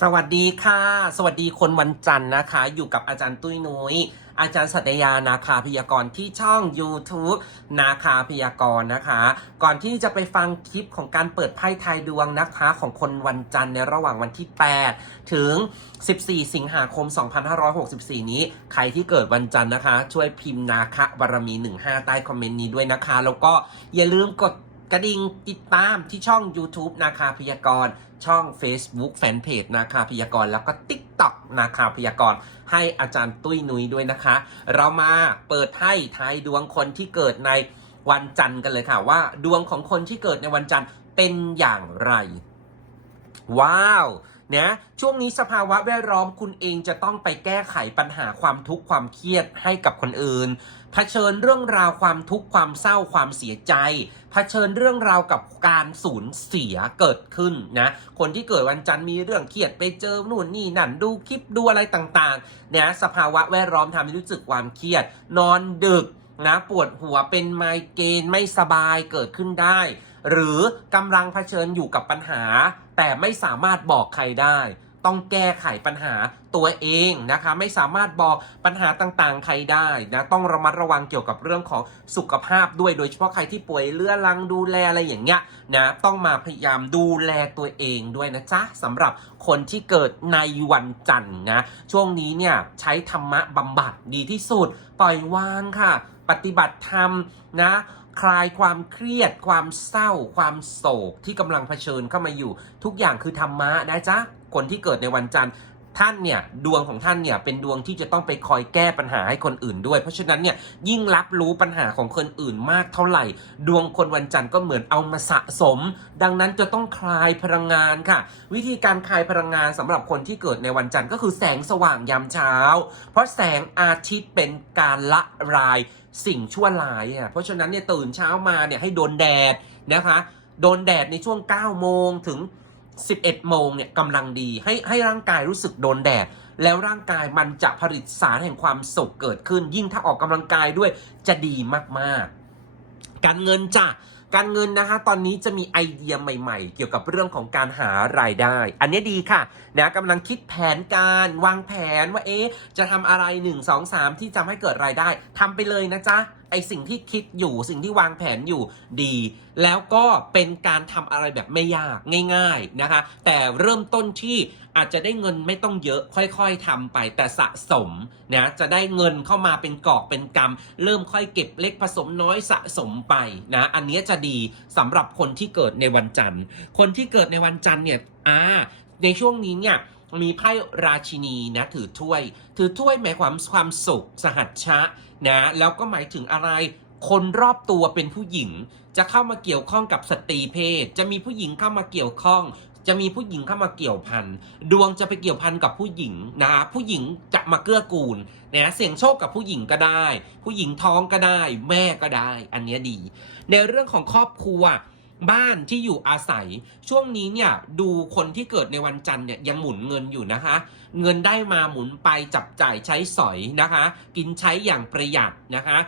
สวัสดีค่ะ สวัสดีคนวันจันทร์นะคะ อยู่กับอาจารย์ตุ้ยนุย้ย อาจารย์สัตยานาคาพยากรณ์ที่ช่อง YouTube นาคาพยากรณ์นะคะ ก่อนที่จะไปฟังคลิปของการเปิดไพ่ทายดวงนะคะของคนวันจันทร์ในระหว่างวันที่ 8 ถึง 14 สิงหาคม 2564 นี้ ใครที่เกิดวันจันทร์นะคะ ช่วยพิมพ์นาคะบารมี 15 ใต้คอมเมนต์นี้ด้วยนะคะ แล้วก็อย่าลืมกด กระดิ่งติดตามที่ช่อง YouTube นาคาพยากรณ์ช่อง Facebook แฟนเพจนาคาพยากรณ์แล้วก็ TikTok นาคาพยากรณ์ให้อาจารย์ตุ้ยนุ้ยด้วยนะคะ เรามาเปิดให้ทายดวงคนที่เกิดในวันจันทร์กันเลยค่ะ ว่าดวงของคนที่เกิดในวันจันทร์เป็นอย่างไร ว้าว นะช่วงนี้สภาวะแวดล้อมคุณเองจะต้องไปแก้ไขปัญหาความทุกข์ความเครียดให้กับคนอื่นเผชิญเรื่องราวความทุกข์ความเศร้าความเสียใจเผชิญเรื่องราวกับการสูญเสียเกิดขึ้นนะคนที่เกิดวันจันทร์มีเรื่องเครียดไปเจอนู่นนี่นั่นดูคลิปดูอะไรต่างๆเนี่ยสภาวะแวดล้อมทำให้รู้สึกความเครียด นอนดึกนะปวดหัวเป็นไมเกรนไม่สบายเกิดขึ้นได้ หรือกำลังเผชิญอยู่กับปัญหา แต่ไม่สามารถบอกใครได้ ต้องแก้ไขปัญหาตัวเองนะคะ ไม่สามารถบอกปัญหาต่างๆ ใครได้นะต้องระมัดระวังเกี่ยวกับเรื่องของสุขภาพด้วยโดยเฉพาะใครที่ป่วยเรื้อรังดูแลอะไรอย่างเงี้ยนะต้องมาพยายามดูแลตัวเองด้วยนะจ๊ะสำหรับคนที่เกิดในวันจันทร์นะช่วงนี้เนี่ยใช้ธรรมะบำบัดดีที่สุด ปล่อยวางค่ะ ปฏิบัติธรรมนะ คลายความเครียด ความเศร้า ความโศกที่กำลังเผชิญเข้ามาอยู่ ทุกอย่างคือธรรมะนะจ๊ะ คนที่เกิดในวันจันทร์ ท่านเนี่ยดวงของท่านเนี่ยเป็นดวงที่จะต้องไปคอยแก้ปัญหาให้คนอื่นด้วย เพราะฉะนั้นเนี่ยยิ่งรับรู้ปัญหาของคนอื่นมากเท่าไหร่ ดวงคนวันจันทร์ก็เหมือนเอามาสะสม ดังนั้นจะต้องคลายพลังงานค่ะ วิธีการคลายพลังงานสำหรับคนที่เกิดในวันจันทร์ก็คือแสงสว่างยามเช้า เพราะแสงอาทิตย์เป็นการละลายสิ่งชั่วร้ายอะเพราะฉะนั้นเนี่ยตื่นเช้ามาเนี่ยให้โดนแดดนะคะ โดนแดดในช่วง9โมงถึง 11 โมงเนี่ยกำลังดีให้ให้ร่างกายรู้สึกโดนแดด แล้วร่างกายมันจะผลิตสารแห่งความสุขเกิดขึ้น ยิ่งถ้าออกกำลังกายด้วยจะดีมากๆ การเงินจ้ะการเงินนะคะตอนนี้จะมีไอเดียใหม่ ๆ เกี่ยวกับเรื่องของการหารายได้ อันนี้ดีค่ะนะกำลังคิดแผนการวางแผนว่าเอ๊ะจะทำอะไร 1 2 3 ที่จะให้เกิดรายได้ทำไปเลยนะจ๊ะ ไอสิ่งที่คิดอยู่สิ่งที่วางแผนอยู่ดี แล้วก็เป็นการทำอะไรแบบไม่ยากง่าย ๆนะคะ แต่เริ่มต้นที่อาจจะได้เงินไม่ต้องเยอะค่อยๆทำไป แต่สะสมนะจะได้เงินเข้ามาเป็นกอบเป็นกำเริ่มค่อยเก็บเล็กผสมน้อยสะสมไปนะอันนี้จะดีสำหรับคนที่เกิดในวันจันทร์ คนที่เกิดในวันจันทร์เนี่ยอ่าในช่วงนี้เนี่ย มีไพ่ราชินีนะถือถ้วย ถือถ้วยหมายความความสุขสหัชชะนะแล้วก็หมายถึงอะไรคนรอบตัวเป็นผู้หญิง จะเข้ามาเกี่ยวข้องกับสตรีเพศ จะมีผู้หญิงเข้ามาเกี่ยวข้อง จะมีผู้หญิงเข้ามาเกี่ยวพันดวงจะไปเกี่ยวพันกับผู้หญิงนะฮะผู้หญิงจะมาเกื้อกูลนะเสี่ยงโชคกับผู้หญิงก็ได้ ผู้หญิงท้องก็ได้ แม่ก็ได้ อันนี้ดี ในเรื่องของครอบครัว บ้านที่อยู่อาศัย ช่วงนี้เนี่ยดูคนที่เกิดในวันจันทร์เนี่ยยังหมุนเงินอยู่นะคะ เงินได้มาหมุนไปจับจ่ายใช้สอยนะคะ กินใช้อย่างประหยัดนะคะ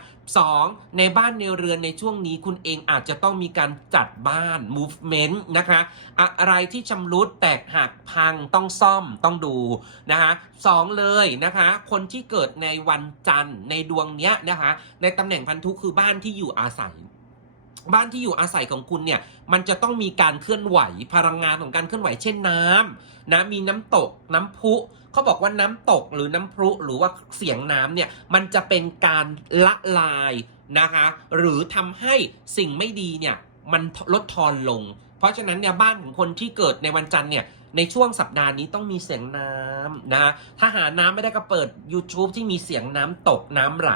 2. ในบ้านในเรือนในช่วงนี้คุณเองอาจจะต้องมีการจัดบ้าน movement นะคะ อะไรที่ชำรุดแตกหักพังต้องซ่อมต้องดูนะคะสองเลยนะคะ คนที่เกิดในวันจันทร์ในดวงเนี้ยนะคะ ในตำแหน่งพันธุคือบ้านที่อยู่อาศัย บ้านที่อยู่อาศัยของคุณเนี่ยมันจะต้องมีการเคลื่อนไหวพลังงานของการเคลื่อนไหวเช่นน้ำนะมีน้ำตกน้ำพุเขาบอกว่าน้ำตกหรือน้ำพุหรือว่าเสียงน้ำเนี่ยมันจะเป็นการละลายนะคะหรือทำให้สิ่งไม่ดีเนี่ยมันลดทอนลง เพราะฉะนั้นเนี่ยบ้านของคนที่เกิดในวันจันทร์เนี่ย ในช่วงสัปดาห์นี้ต้องมีเสียงน้ำนะถ้าหาน้ำไม่ได้ก็เปิด YouTube ที่มีเสียงน้ำตกน้ำไหล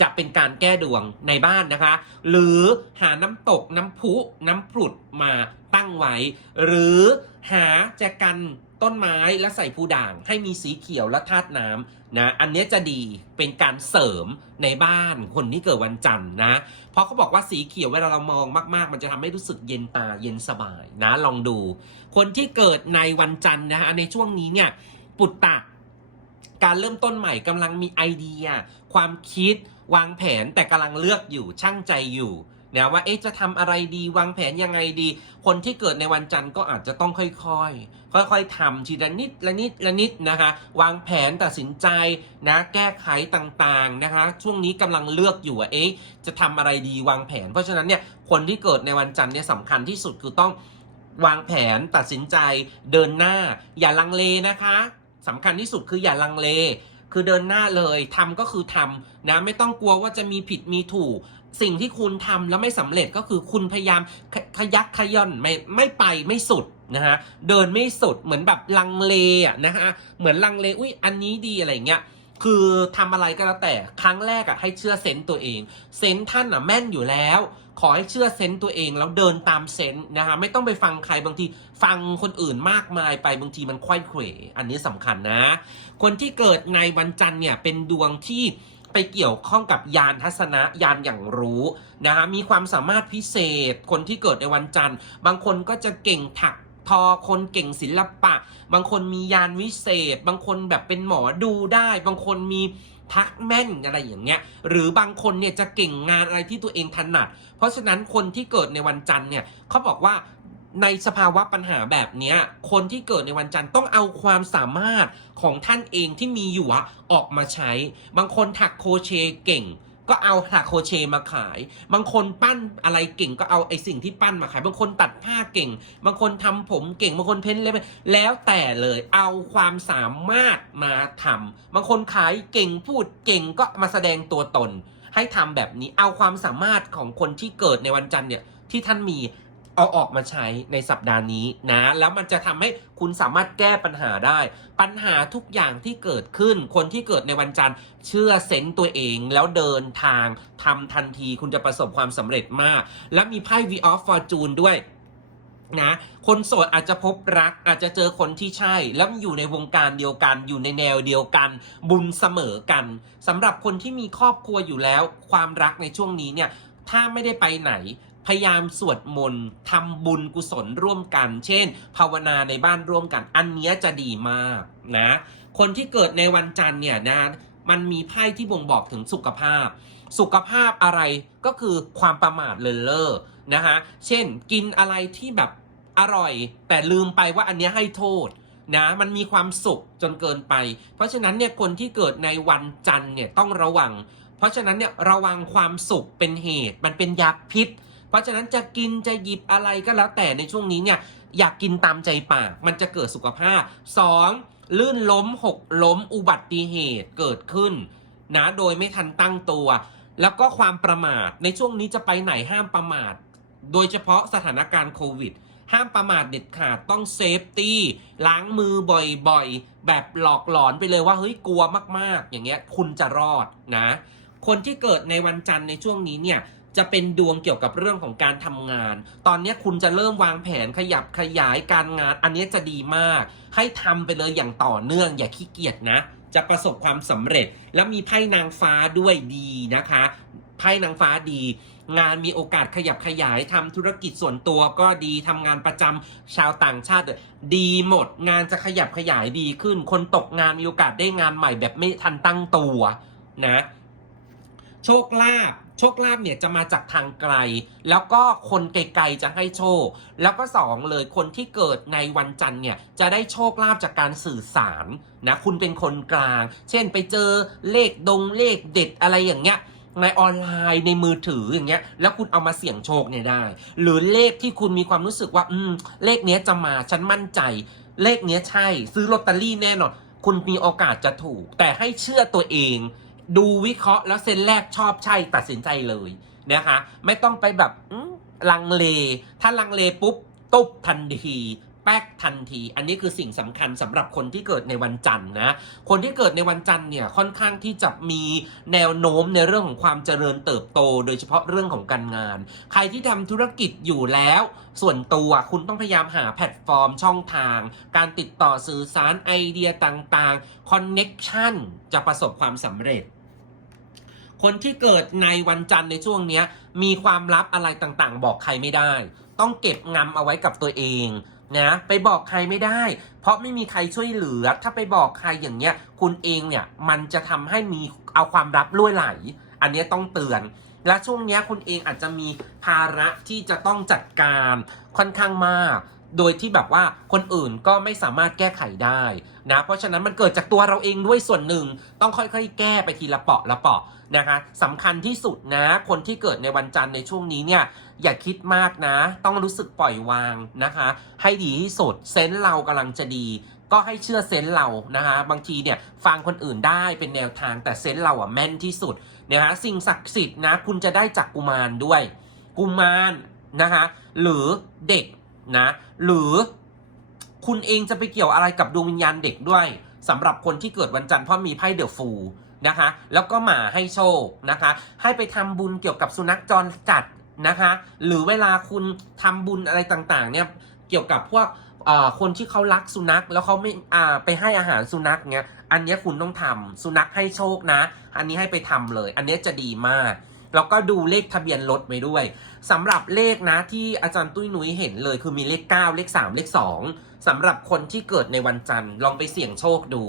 จะเป็นการแก้ดวงในบ้านนะคะ หรือหาน้ำตกน้ำพุน้ำผุดมาตั้งไว้ หรือหาแจกัน ต้นไม้และใส่ผู้ด่างให้มีสีเขียวและธาตุน้ำนะอันนี้จะดีเป็นการเสริมในบ้านคนที่เกิดวันจันทร์นะ เพราะเขาบอกว่าสีเขียวเวลาเรามองมากๆ มันจะทำให้รู้สึกเย็นตาเย็นสบายนะลองดู คนที่เกิดในวันจันทร์นะฮะในช่วงนี้เนี่ยปุตตะการเริ่มต้นใหม่กำลังมีไอเดีย ความคิดวางแผนแต่กำลังเลือกอยู่ช่างใจอยู่ นะว่าเอ๊ะจะทำอะไรดีวางแผนยังไงดี คนที่เกิดในวันจันทร์ก็อาจจะต้องค่อยๆ ค่อยๆทำทีละนิดละนิดละนิดนะคะ วางแผนตัดสินใจนะแก้ไขต่างๆนะคะ ช่วงนี้กำลังเลือกอยู่ว่าเอ๊ะจะทำอะไรดีวางแผน เพราะฉะนั้นเนี่ยคนที่เกิดในวันจันทร์เนี่ยสำคัญที่สุดคือต้องวางแผนตัดสินใจเดินหน้า อย่าลังเลนะคะสำคัญที่สุดคืออย่าลังเล คือเดินหน้าเลยทำก็คือทำนะไม่ต้องกลัวว่าจะมีผิดมีถูก สิ่งที่คุณทำแล้วไม่สำเร็จก็คือคุณพยายามขขยักขย่อนไม่ไม่ไปไม่สุดนะฮะเดินไม่สุดเหมือนแบบลังเลอะนะฮะเหมือนลังเลอุ้ยอันนี้ดีอะไรเงี้ยคือทำอะไรก็แล้วแต่ครั้งแรกอะให้เชื่อเซนต์ตัวเอง เซนต์ท่านอะแม่นอยู่แล้ว ขอให้เชื่อเซนต์ตัวเองแล้วเดินตามเซนต์นะฮะไม่ต้องไปฟังใครบางทีฟังคนอื่นมากมายไปบางทีมันควยเขวอันนี้สำคัญนะ คนที่เกิดในวันจันทร์เนี่ยเป็นดวงที่ ไปเกี่ยวข้องกับยานทัศนะยานอย่างรู้นะฮะมีความสามารถพิเศษ คนที่เกิดในวันจันทร์ บางคนก็จะเก่งถักทอคนเก่งศิลปะ บางคนมียานวิเศษ บางคนแบบเป็นหมอดูได้ บางคนมีทักแม่นอะไรอย่างเงี้ย หรือบางคนเนี่ยจะเก่งงานอะไรที่ตัวเองถนัด เพราะฉะนั้นคนที่เกิดในวันจันทร์เนี่ยเขาบอกว่า ในสภาวะปัญหาแบบนี้คนที่เกิดในวันจันทร์ต้องเอาความสามารถของท่านเองที่มีอยู่ออกมาใช้ บางคนถักโครเชต์เก่งก็เอาถักโครเชต์มาขาย บางคนปั้นอะไรเก่งก็เอาไอสิ่งที่ปั้นมาขาย บางคนตัดผ้าเก่ง บางคนทำผมเก่ง บางคนเพ้นเล็บแล้วแต่เลย เอาความสามารถมาทำบางคนขายเก่งพูดเก่งก็มาแสดงตัวตน ให้ทำแบบนี้ เอาความสามารถของคนที่เกิดในวันจันทร์เนี่ยที่ท่านมี เอาออกมาใช้ในสัปดาห์นี้นะ แล้วมันจะทำให้คุณสามารถแก้ปัญหาได้ ปัญหาทุกอย่างที่เกิดขึ้น คนที่เกิดในวันจันทร์เชื่อเซนต์ตัวเองแล้วเดินทางทำทันทีคุณจะประสบความสำเร็จมาก และมีไพ่ V of Fortune ด้วยนะคนโสดอาจจะพบรักอาจจะเจอคนที่ใช่ แล้วอยู่ในวงการเดียวกัน อยู่ในแนวเดียวกัน บุญเสมอกันสำหรับคนที่มีครอบครัวอยู่แล้ว ความรักในช่วงนี้เนี่ยถ้าไม่ได้ไปไหน พยายามสวดมนต์ทำบุญกุศลร่วมกัน เช่น ภาวนาในบ้านร่วมกัน อันนี้จะดีมากนะ คนที่เกิดในวันจันทร์เนี่ยนะมันมีไพ่ที่บ่งบอกถึงสุขภาพ สุขภาพอะไรก็คือความประมาทเลินเล่อนะฮะเช่นกินอะไรที่แบบอร่อย แต่ลืมไปว่าอันนี้ให้โทษนะมันมีความสุขจนเกินไป เพราะฉะนั้นเนี่ยคนที่เกิดในวันจันทร์เนี่ยต้องระวัง เพราะฉะนั้นเนี่ยระวังความสุขเป็นเหตุ มันเป็นยาพิษ ราะฉะนั้นจะกินจะหยิบอะไรก็แล้วแต่ในช่วงนี้เนี่ยอยากกินตามใจปากมันจะเกิดสุขภาพ 2. ลื่นล้มหกล้มอุบัติเหตุเกิดขึ้นนะโดยไม่ทันตั้งตัว แล้วก็ความประมาทในช่วงนี้จะไปไหนห้ามประมาท โดยเฉพาะสถานการณ์โควิด ห้ามประมาทเด็ดขาดต้องเซฟตี้ล้างมือบ่อยๆ แบบหลอกหลอนไปเลยว่าเฮ้ยกลัวมากๆ อย่างเงี้ยคุณจะรอดนะ คนที่เกิดในวันจันทร์ในช่วงนี้เนี่ย จะเป็นดวงเกี่ยวกับเรื่องของการทำงาน ตอนนี้คุณจะเริ่มวางแผนขยับขยายการงาน อันนี้จะดีมาก ให้ทำไปเลยอย่างต่อเนื่อง อย่าขี้เกียจนะ จะประสบความสำเร็จ แล้วมีไพ่นางฟ้าด้วยดีนะคะ ไพ่นางฟ้าดี งานมีโอกาสขยับขยายทำธุรกิจส่วนตัวก็ดีทำงานประจำชาวต่างชาติ ดีหมด งานจะขยับขยายดีขึ้น คนตกงานมีโอกาสได้งานใหม่แบบไม่ทันตั้งตัวนะ โชคลาภ โชคลาภเนี่ยจะมาจากทางไกล แล้วก็คนไกลๆจะให้โชค แล้วก็สองเลยคนที่เกิดในวันจันทร์เนี่ยจะได้โชคลาภจากการสื่อสารนะคุณเป็นคนกลาง เช่นไปเจอเลขดงเลขเด็ดอะไรอย่างเงี้ยในออนไลน์ในมือถืออย่างเงี้ย แล้วคุณเอามาเสี่ยงโชคเนี่ยได้ หรือเลขที่คุณมีความรู้สึกว่า อืม เลขเนี้ยจะมาฉันมั่นใจ เลขเนี้ยใช่ ซื้อลอตเตอรี่แน่นอน คุณมีโอกาสจะถูก แต่ให้เชื่อตัวเอง ดูวิเคราะห์แล้วเซ็นแรกชอบใช่ตัดสินใจเลยนะคะไม่ต้องไปแบบลังเล ถ้าลังเลปุ๊บตุบทันทีแป๊กทันที อันนี้คือสิ่งสำคัญสำหรับคนที่เกิดในวันจันทร์นะ คนที่เกิดในวันจันทร์เนี่ยค่อนข้างที่จะมีแนวโน้มในเรื่องของความเจริญเติบโต โดยเฉพาะเรื่องของการงาน ใครที่ทำธุรกิจอยู่แล้ว ส่วนตัวคุณต้องพยายามหาแพลตฟอร์มช่องทาง การติดต่อสื่อสารไอเดียต่างๆคอนเน็กชันจะประสบความสำเร็จ คนที่เกิดในวันจันทร์ในช่วงเนี้ย มีความลับอะไรต่างๆ บอกใครไม่ได้ ต้องเก็บงำเอาไว้กับตัวเองนะไปบอกใครไม่ได้ เพราะไม่มีใครช่วยเหลือ ถ้าไปบอกใครอย่างเงี้ย คุณเองเนี่ยมันจะทำให้มีเอาความลับล่วยไหล อันนี้ต้องเตือน และช่วงนี้คุณเองอาจจะมีภาระที่จะต้องจัดการค่อนข้างมาก โดยที่แบบว่าคนอื่นก็ไม่สามารถแก้ไขได้นะเพราะฉะนั้นมันเกิดจากตัวเราเองด้วยส่วนหนึ่งต้องค่อยๆ แก้ไปทีละเปาะละเปาะนะคะสำคัญที่สุดนะ คนที่เกิดในวันจันทร์ในช่วงนี้เนี่ยอย่าคิดมากนะ ต้องรู้สึกปล่อยวางนะคะ ให้ดีที่สุดเซนส์เรากำลังจะดีก็ให้เชื่อเซนส์เรานะคะบางทีเนี่ยฟังคนอื่นได้เป็นแนวทางแต่เซนส์เราอะแม่นที่สุดนะคะสิ่งศักดิ์สิทธิ์นะคุณจะได้จากกุมารด้วย กุมารนะคะหรือเด็ก นะ หรือคุณเองจะไปเกี่ยวอะไรกับดวงวิญญาณเด็กด้วยสำหรับคนที่เกิดวันจันทร์เพราะมีไพ่เดอะฟูลนะคะ แล้วก็หมาให้โชคนะคะ ให้ไปทำบุญเกี่ยวกับสุนัขจรจัดนะคะ หรือเวลาคุณทำบุญอะไรต่างๆ เนี่ยเกี่ยวกับพวกคนที่เขารักสุนัขแล้วเขาไม่ไปให้อาหารสุนัขเงี้ย อันนี้คุณต้องทำสุนัขให้โชคนะ อันนี้ให้ไปทำเลย อันนี้จะดีมาก แล้วก็ดูเลขทะเบียนรถไว้ด้วยสำหรับเลขนะที่อาจารย์ตุ้ยนุ้ยเห็นเลยคือมีเลข 9 เลข 3 เลข 2สำหรับคนที่เกิดในวันจันทร์ลองไปเสี่ยงโชคดู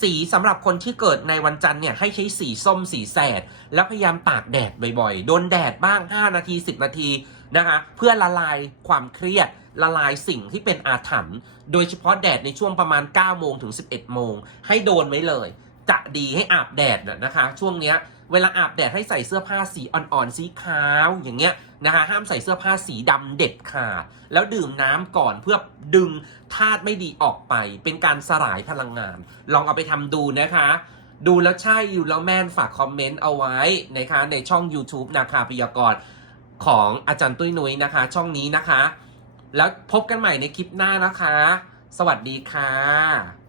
สีสำหรับคนที่เกิดในวันจันทร์เนี่ยให้ใช้สีส้มสีแสด แล้วพยายามตากแดดบ่อยๆ โดนแดดบ้าง 5 นาที 10 นาทีนะคะเพื่อละลายความเครียดละลายสิ่งที่เป็นอาถรรพ์โดยเฉพาะแดดในช่วงประมาณ9โมงถึง 11 โมง ให้โดนไว้เลย จะดีให้อาบแดดน่ะนะคะ ช่วงเนี้ยเวลาอาบแดดให้ใส่เสื้อผ้าสีอ่อนๆสีขาวอย่างเงี้ยนะคะห้ามใส่เสื้อผ้าสีดำเด็ดขาดแล้วดื่มน้ำก่อนเพื่อดึงธาตุไม่ดีออกไป เป็นการสลายพลังงาน ลองเอาไปทำดูนะคะ ดูแล้วใช่อยู่แล้วแม่นฝากคอมเมนต์เอาไว้นะคะในช่อง YouTube นาคาพยากรณ์ของอาจารย์ตุ้ยนุ้ยนะคะ ช่องนี้นะคะ แล้วพบกันใหม่ในคลิปหน้านะคะ สวัสดีค่ะ